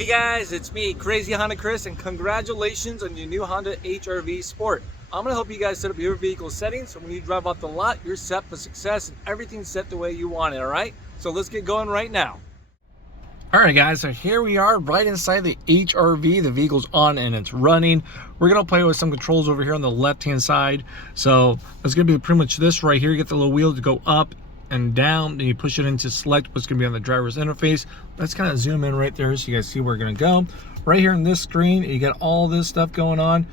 Hey guys, it's me, Crazy Honda Chris, and congratulations on your new Honda HR-V Sport. I'm going to help you guys set up your vehicle settings so when you drive off the lot, you're set for success and everything's set the way you want it, alright? So let's get going right now. Alright guys, so here we are right inside the HR-V. The vehicle's on and it's running. We're going to play with some controls over here on the left-hand side. So it's going to be pretty much this right here. You get the little wheel to go up and down, then you push it into select what's going to be on the driver's interface. Let's kind of zoom in right there so you guys see where we're going to go. Right here on this screen, you got all this stuff going on.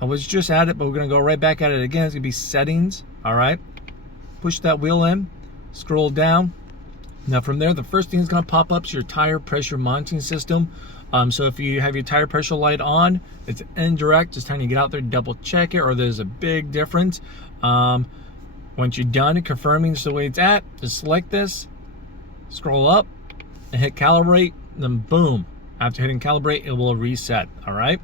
I was just at it, but we're going to go right back at it again. It's going to be settings. All right, push that wheel in, scroll down. Now from there, the first thing that's going to pop up is your tire pressure monitoring system. So if you have your tire pressure light on, it's indirect. Just time to get out there, double check it, or there's a big difference. Once you're done confirming it's the way it's at, just select this, scroll up, and hit calibrate, then boom. After hitting calibrate, it will reset, all right?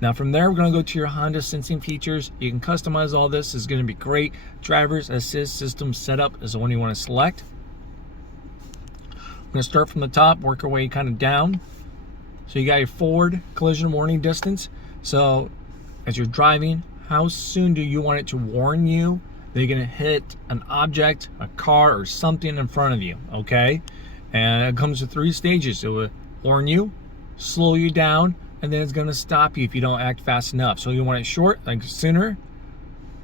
Now from there, we're gonna go to your Honda sensing features. You can customize all this, it's gonna be great. Driver's assist system setup is the one you wanna select. I'm gonna start from the top, work our way kind of down. So you got your forward collision warning distance. So as you're driving, how soon do you want it to warn you that you're gonna hit an object, a car, or something in front of you, okay? And it comes with 3 stages. It will warn you, slow you down, and then it's gonna stop you if you don't act fast enough. So you want it short, like sooner,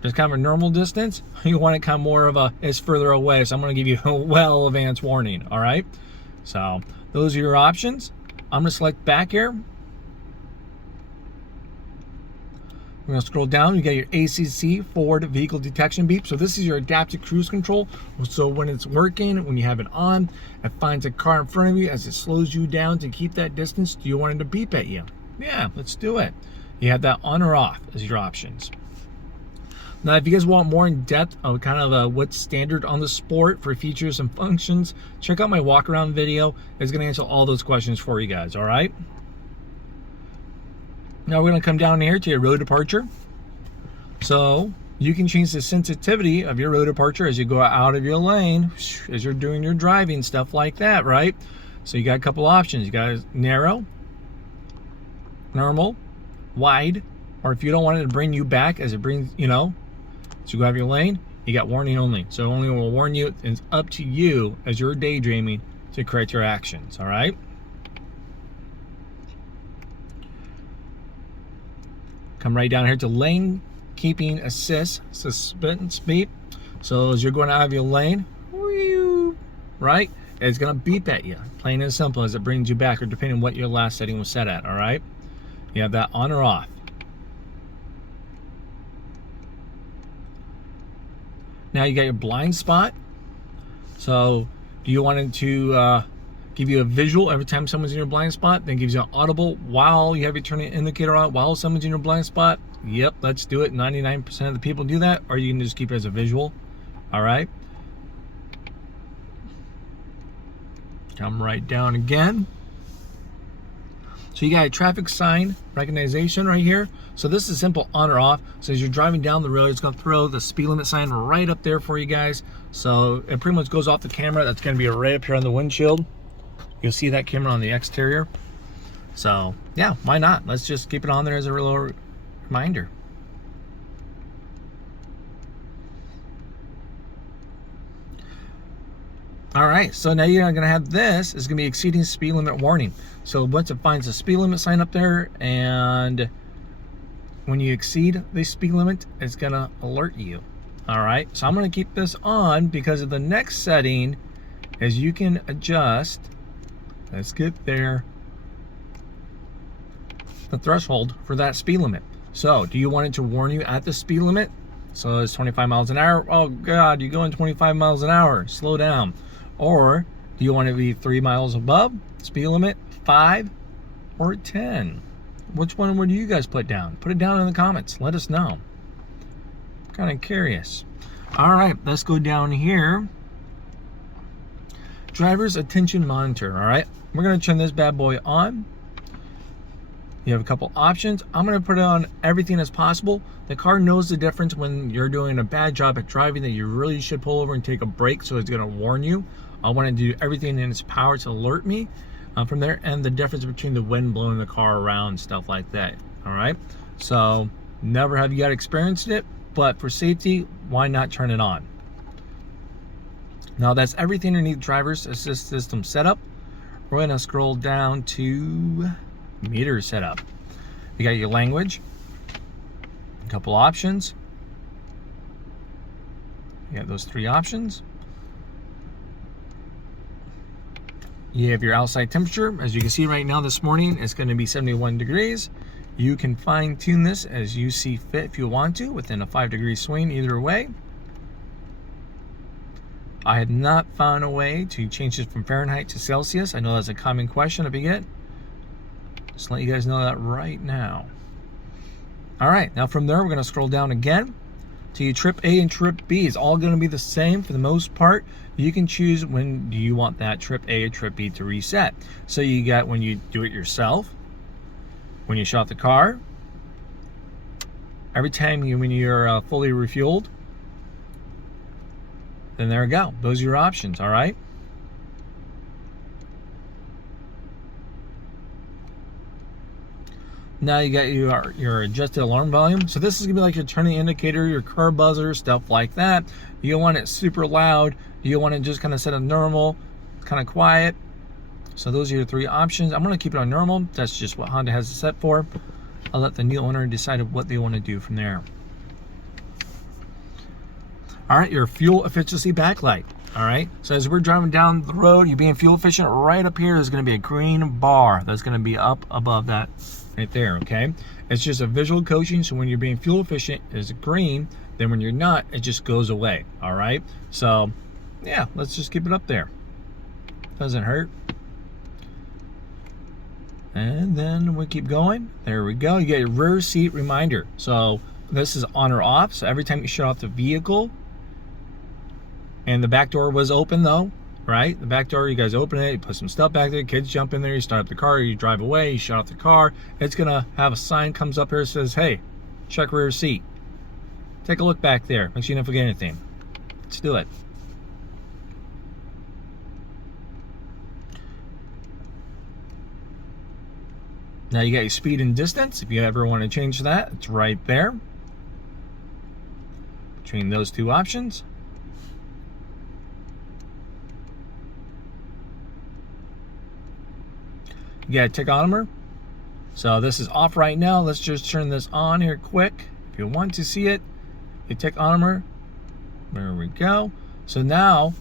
just kind of a normal distance. You want it kind of more of a, it's further away, so I'm gonna give you a well advanced warning, all right? So those are your options. I'm gonna select back here. We're gonna scroll down, you get your ACC, forward vehicle detection beep. So this is your adaptive cruise control. So when it's working, when you have it on, it finds a car in front of you. As it slows you down to keep that distance, do you want it to beep at you? Yeah, let's do it. You have that on or off as your options. Now, if you guys want more in depth of kind of what's standard on the Sport for features and functions, check out my walk-around video. It's gonna answer all those questions for you guys, all right? Now we're going to come down here to your road departure. So you can change the sensitivity of your road departure as you go out of your lane, as you're doing your driving, stuff like that, right? So you got a couple options. You got narrow, normal, wide, or if you don't want it to bring you back as it brings, you know, so you go out of your lane, you got warning only. So it only will warn you. It's up to you as you're daydreaming to correct your actions, all right? Come right down here to lane keeping assist, suspense beep. So as you're going out of your lane, right, it's gonna beep at you, plain and simple, as it brings you back, or depending on what your last setting was set at, all right? You have that on or off. Now you got your blind spot. So do you want it to give you a visual every time someone's in your blind spot, then gives you an audible while you have your turning indicator on while someone's in your blind spot? Yep, let's do it. 99% of the people do that, or you can just keep it as a visual. All right. Come right down again. So you got a traffic sign recognition right here. So this is simple on or off. So as you're driving down the road, it's going to throw the speed limit sign right up there for you guys. So it pretty much goes off the camera. That's going to be right up here on the windshield. You'll see that camera on the exterior. So yeah, why not? Let's just keep it on there as a little reminder. All right, so now you're gonna have this, is gonna be exceeding speed limit warning. So once it finds a speed limit sign up there, and when you exceed the speed limit, it's gonna alert you. All right, so I'm gonna keep this on because of the next setting is you can adjust, let's get there, the threshold for that speed limit. So do you want it to warn you at the speed limit? So it's 25 miles an hour. Oh God, you're going 25 miles an hour, slow down. Or do you want it to be 3 miles above speed limit, 5, or 10? Which one would you guys put down? Put it down in the comments, let us know. I'm kind of curious. All right, let's go down here. Driver's attention monitor, all right? We're gonna turn this bad boy on. You have a couple options. I'm gonna put it on everything as possible. The car knows the difference when you're doing a bad job at driving that you really should pull over and take a break, so it's gonna warn you. I want to do everything in its power to alert me. from there, and the difference between the wind blowing the car around, stuff like that. All right, so never have you guys experienced it, but for safety, why not turn it on? Now that's everything underneath driver's assist system setup. We're going to scroll down to meter setup. You got your language, a couple options. You got those 3 options. You have your outside temperature. As you can see right now this morning, it's going to be 71 degrees. You can fine tune this as you see fit if you want to, within a 5-degree swing either way. I had not found a way to change it from Fahrenheit to Celsius. I know that's a common question that we get. Just let you guys know that right now. All right, now from there, we're going to scroll down again to your trip A and trip B. It's all going to be the same for the most part. You can choose when do you want that trip A or trip B to reset. So you got when you do it yourself, when you shut off the car, every time when you're fully refueled. Then there we go. Those are your options, all right? Now you got your adjusted alarm volume. So this is gonna be like your turning indicator, your car buzzer, stuff like that. You don't want it super loud. You want it just kind of set a normal, kind of quiet. So those are your 3 options. I'm gonna keep it on normal. That's just what Honda has it set for. I'll let the new owner decide what they want to do from there. All right, your fuel efficiency backlight. All right, so as we're driving down the road, you're being fuel efficient. Right up here is going to be a green bar that's going to be up above that right there. Okay, it's just a visual coaching. So when you're being fuel efficient, it's green. Then when you're not, it just goes away. All right, so yeah, let's just keep it up there. Doesn't hurt. And then we keep going. There we go. You get your rear seat reminder. So this is on or off. So every time you shut off the vehicle, and the back door was open though, right? The back door, you guys open it, you put some stuff back there, kids jump in there, you start up the car, you drive away, you shut off the car. It's gonna have a sign comes up here that says, hey, check rear seat. Take a look back there. Make sure you don't forget anything. Let's do it. Now you got your speed and distance. If you ever want to change that, it's right there. Between those 2 options. You got a tachometer. So this is off right now. Let's just turn this on here quick. If you want to see it, your tachometer. There we go. So now,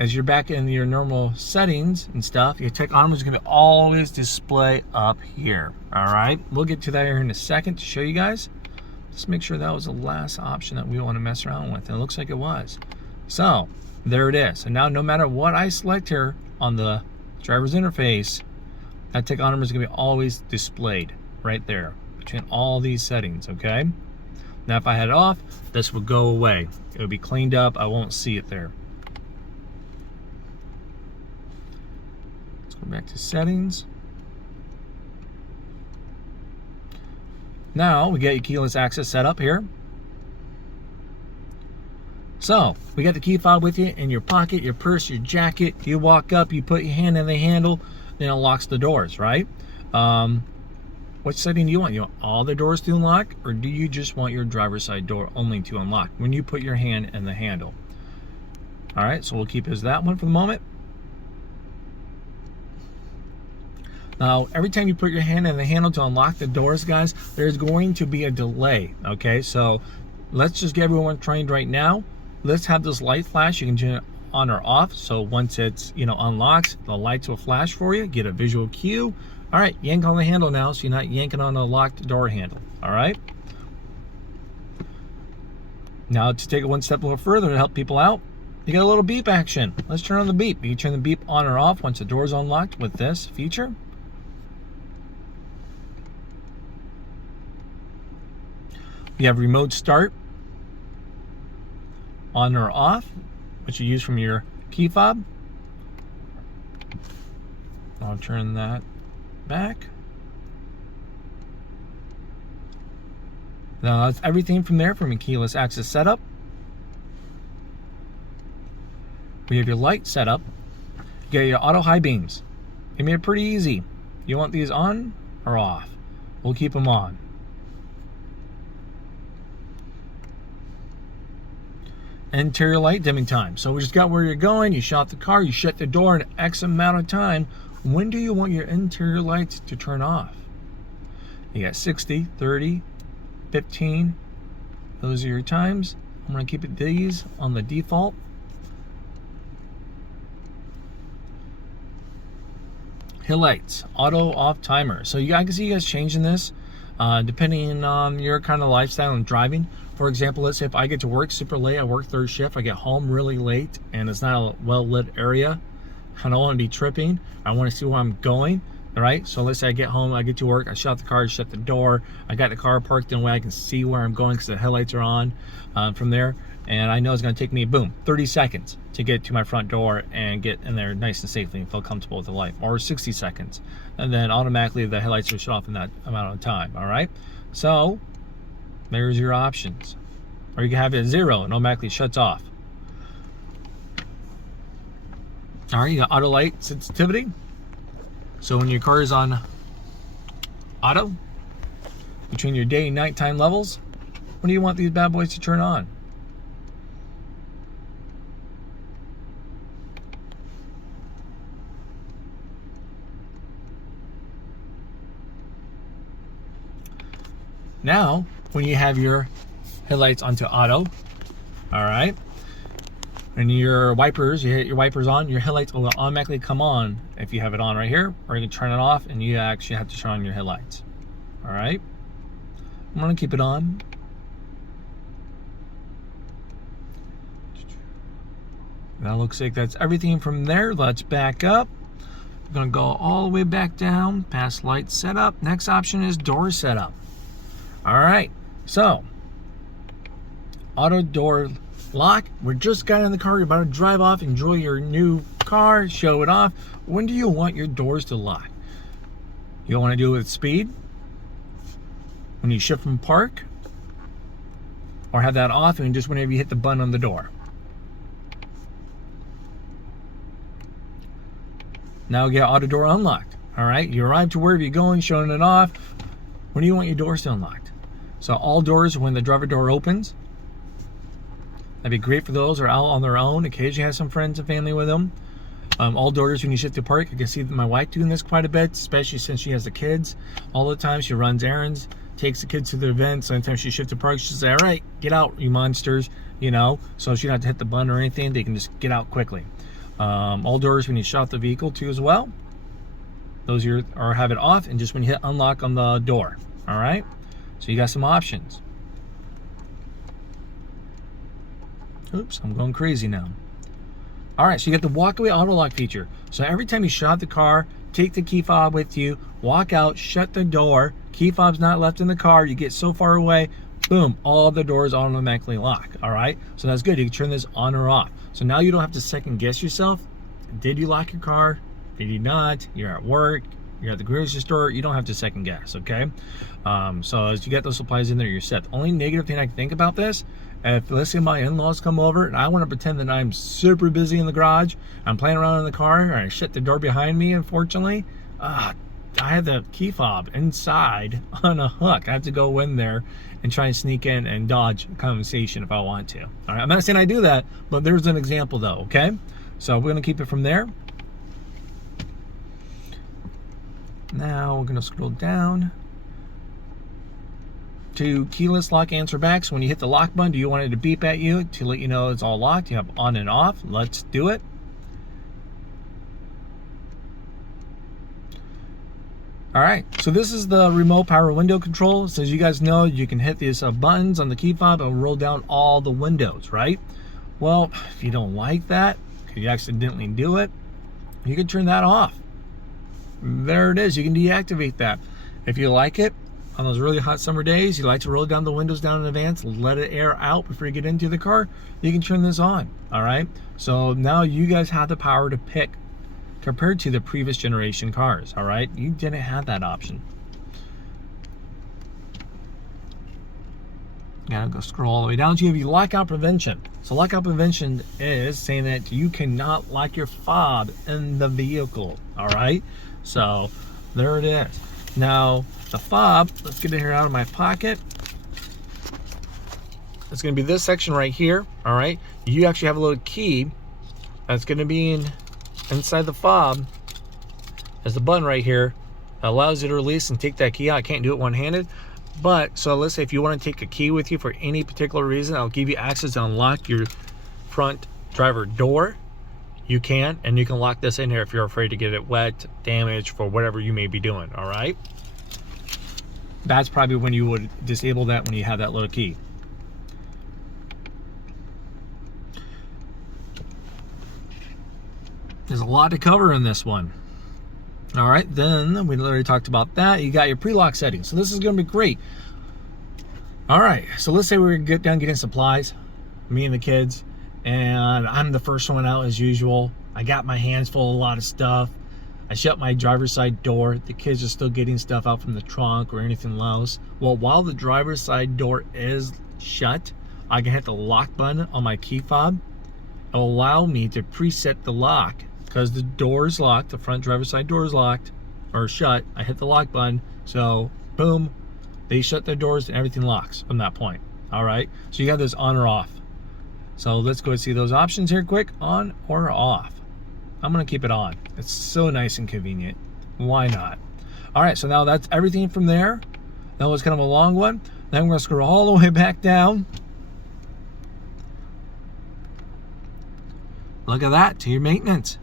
as you're back in your normal settings and stuff, your tachometer is going to always display up here. All right. We'll get to that here in a second to show you guys. Just make sure that was the last option that we want to mess around with. And it looks like it was. So there it is. And now no matter what I select here on the driver's interface, that tachometer is going to be always displayed right there between all these settings, okay? Now if I had it off, this would go away. It would be cleaned up. I won't see it there. Let's go back to settings. Now we got your keyless access set up here. So we got the key fob with you in your pocket, your purse, your jacket. You walk up, you put your hand in the handle, then it locks the doors, right? What setting do you want? You want all the doors to unlock, or do you just want your driver's side door only to unlock when you put your hand in the handle? All right, so we'll keep it as that one for the moment. Now, every time you put your hand in the handle to unlock the doors, guys, there's going to be a delay, okay? So let's just get everyone trained right now. Let's have this light flash. You can turn it on or off. So once it's, unlocks, the lights will flash for you. Get a visual cue. All right, yank on the handle now so you're not yanking on a locked door handle. All right. Now to take it one step a little further to help people out, you got a little beep action. Let's turn on the beep. You can turn the beep on or off once the door is unlocked with this feature. You have remote start on or off, which you use from your key fob. I'll turn that back. Now that's everything from there from your keyless access setup. We have your light setup. You got your auto high beams. They made it pretty easy. You want these on or off? We'll keep them on. Interior light dimming time. So we just got where you're going, you shut the car, you shut the door in X amount of time. When do you want your interior lights to turn off? You got 60, 30, 15. Those are your times. I'm going to keep it these on the default. Hilights, auto off timer. So I can see you guys changing this depending on your kind of lifestyle and driving. For example, let's say if I get to work super late, I work third shift, I get home really late and it's not a well-lit area, I don't want to be tripping, I want to see where I'm going. All right, so let's say I get home, I get to work, I shut the car, shut the door, I got the car parked in a way I can see where I'm going because the headlights are on from there, and I know it's going to take me, boom, 30 seconds to get to my front door and get in there nice and safely and feel comfortable with the light, or 60 seconds, and then automatically the headlights are shut off in that amount of time. All right, so there's your options. Or you can have it at 0 and automatically shuts off. All right, you got auto light sensitivity. So when your car is on auto, between your day and nighttime levels, when do you want these bad boys to turn on? Now, when you have your headlights onto auto, all right, and your wipers, you hit your wipers on, your headlights will automatically come on if you have it on right here, or you can turn it off and you actually have to turn on your headlights. All right, I'm gonna keep it on. That looks like that's everything from there. Let's back up. I'm gonna go all the way back down past light setup. Next option is door setup. All right, so auto door lock. We're just got in the car, you're about to drive off, enjoy your new car, show it off. When do you want your doors to lock? You want to do it with speed? When you shift from park? Or have that off and just whenever you hit the button on the door? Now get auto door unlocked. All right, you arrive to wherever you're going, showing it off. When do you want your doors to unlocked? So all doors, when the driver door opens, that'd be great for those who are out on their own. Occasionally have some friends and family with them. All doors when you shift to park. I can see my wife doing this quite a bit, especially since she has the kids. All the time she runs errands, takes the kids to the events. Sometimes she shifts to park, she'll say, all right, get out, you monsters, you know, so she don't have to hit the button or anything. They can just get out quickly. All doors when you shut off the vehicle too as well. Those are have it off, and just when you hit unlock on the door. All right, so you got some options. Oops, I'm going crazy now. All right, so you got the walk away auto lock feature. So every time you shut off the car, take the key fob with you, walk out, shut the door, key fob's not left in the car, you get so far away, boom, all the doors automatically lock. All right, so that's good. You can turn this on or off. So now you don't have to second guess yourself. Did you lock your car? Did you not? You're at work, you're at the grocery store, you don't have to second guess, okay? So as you get those supplies in there, you're set. The only negative thing I can think about this, if let's say my in-laws come over and I want to pretend that I'm super busy in the garage, I'm playing around in the car, and I shut the door behind me, unfortunately, I have the key fob inside on a hook. I have to go in there and try and sneak in and dodge conversation if I want to. All right, I'm not saying I do that, but there's an example though, okay? So we're gonna keep it from there. Now we're gonna scroll down to keyless lock answer back. So when you hit the lock button, do you want it to beep at you to let you know it's all locked? You have on and off. Let's do it. All right, so this is the remote power window control. So as you guys know, you can hit these buttons on the key fob and roll down all the windows, right? Well, if you don't like that, because you accidentally do it, you can turn that off. There it is, you can deactivate that. If you like it, on those really hot summer days, you like to roll down the windows down in advance, let it air out before you get into the car, you can turn this on, all right? So now you guys have the power to pick compared to the previous generation cars, all right? You didn't have that option. Gotta go scroll all the way down to you. Have lockout prevention. So lockout prevention is saying that you cannot lock your fob in the vehicle. All right. So there it is. Now the fob, let's get it here out of my pocket. It's going to be this section right here. All right. You actually have a little key that's going to be inside the fob. There's a button right here that allows you to release and take that key out. I can't do it one-handed. But so let's say if you want to take a key with you for any particular reason, I'll give you access to unlock your front driver door. You can, and you can lock this in here if you're afraid to get it wet, damaged, for whatever you may be doing. All right. That's probably when you would disable that, when you have that little key. There's a lot to cover in this one. All right, then we already talked about that. You got your pre-lock settings. So this is going to be great. All right, so let's say we're done getting supplies, me and the kids, and I'm the first one out as usual. I got my hands full of a lot of stuff. I shut my driver's side door. The kids are still getting stuff out from the trunk or anything else. Well, while the driver's side door is shut, I can hit the lock button on my key fob. It will allow me to preset the lock. Because the door is locked, the front driver's side door is locked or shut, I hit the lock button, so boom, they shut their doors and everything locks from that point. All right, so you got this on or off. So let's go and see those options here quick, on or off. I'm gonna keep it on. It's so nice and convenient. Why not? All right, so now that's everything from there. That was kind of a long one. Then I'm gonna scroll all the way back down. Look at that, to your maintenance.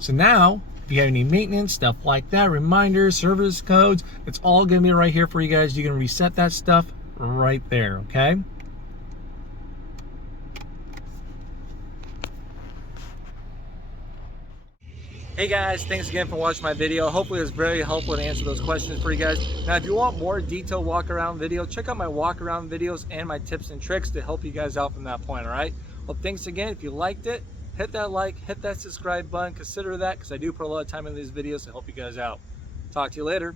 So now, if you have any maintenance, stuff like that, reminders, service codes, it's all going to be right here for you guys. You can reset that stuff right there, okay? Hey guys, thanks again for watching my video. Hopefully it was very helpful to answer those questions for you guys. Now, if you want more detailed walk around video, check out my walk around videos and my tips and tricks to help you guys out from that point, all right? Well, thanks again. If you liked it, hit that like, hit that subscribe button, consider that, because I do put a lot of time in these videos to help you guys out. Talk to you later.